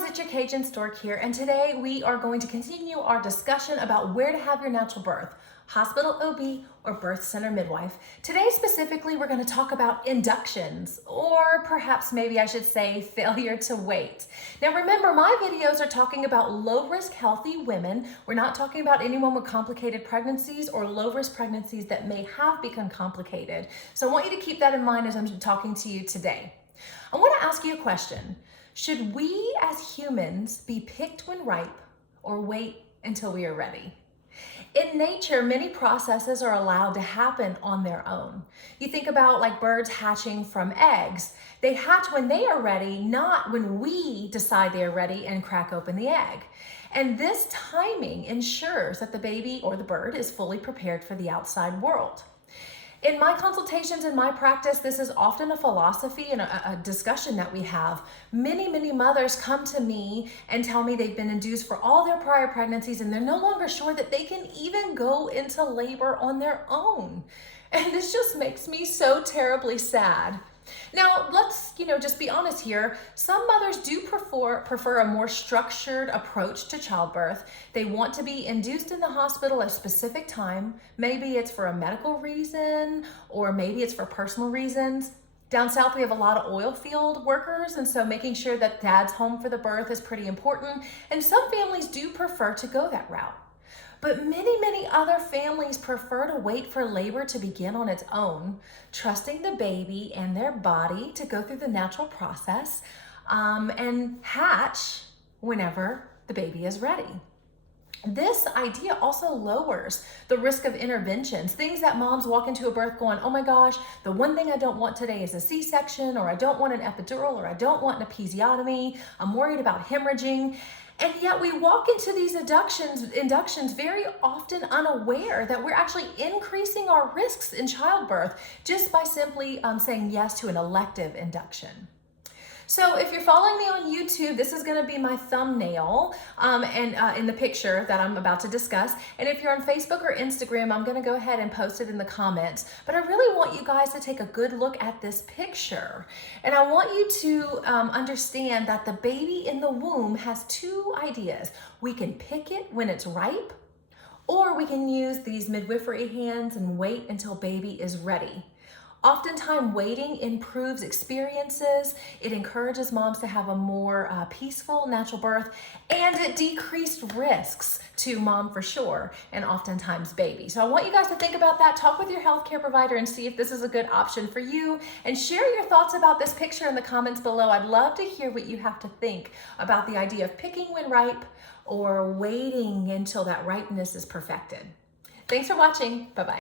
guys, it's your Cajun Stork here, and today we are going to continue our discussion about where to have your natural birth, hospital OB or birth center midwife. Today specifically, we're going to talk about inductions, or perhaps maybe I should say failure to wait. Now remember, my videos are talking about low-risk healthy women. We're not talking about anyone with complicated pregnancies or low-risk pregnancies that may have become complicated. So I want you to keep that in mind as I'm talking to you today. I want to ask you a question. Should we as humans be picked when ripe or wait until we are ready? In nature, many processes are allowed to happen on their own. You think about like birds hatching from eggs. They hatch when they are ready, not when we decide they are ready and crack open the egg. And this timing ensures that the baby or the bird is fully prepared for the outside world. In my consultations, in my practice, this is often a philosophy and a discussion that we have. Many mothers come to me and tell me they've been induced for all their prior pregnancies and they're no longer sure that they can even go into labor on their own. And this just makes me so terribly sad. Now, let's just be honest here. Some mothers do prefer a more structured approach to childbirth. They want to be induced in the hospital at a specific time. Maybe it's for a medical reason, or maybe it's for personal reasons. Down south, we have a lot of oil field workers, and so making sure that dad's home for the birth is pretty important. And some families do prefer to go that route. But many other families prefer to wait for labor to begin on its own, trusting the baby and their body to go through the natural process and hatch whenever the baby is ready. This idea also lowers the risk of interventions, things that moms walk into a birth going, oh my gosh, the one thing I don't want today is a C-section, or I don't want an epidural, or I don't want an episiotomy, I'm worried about hemorrhaging. And yet we walk into these inductions very often unaware that we're actually increasing our risks in childbirth just by simply saying yes to an elective induction. So if you're following me on YouTube, this is going to be my thumbnail in the picture that I'm about to discuss. And if you're on Facebook or Instagram, I'm going to go ahead and post it in the comments. But I really want you guys to take a good look at this picture. And I want you to understand that the baby in the womb has two ideas. We can pick it when it's ripe, or we can use these midwifery hands and wait until baby is ready. Oftentimes, waiting improves experiences, it encourages moms to have a more peaceful natural birth, and it decreased risks to mom for sure, and oftentimes baby. So I want you guys to think about that, talk with your healthcare provider and see if this is a good option for you, and share your thoughts about this picture in the comments below. I'd love to hear what you have to think about the idea of picking when ripe or waiting until that ripeness is perfected. Thanks for watching. Bye-bye.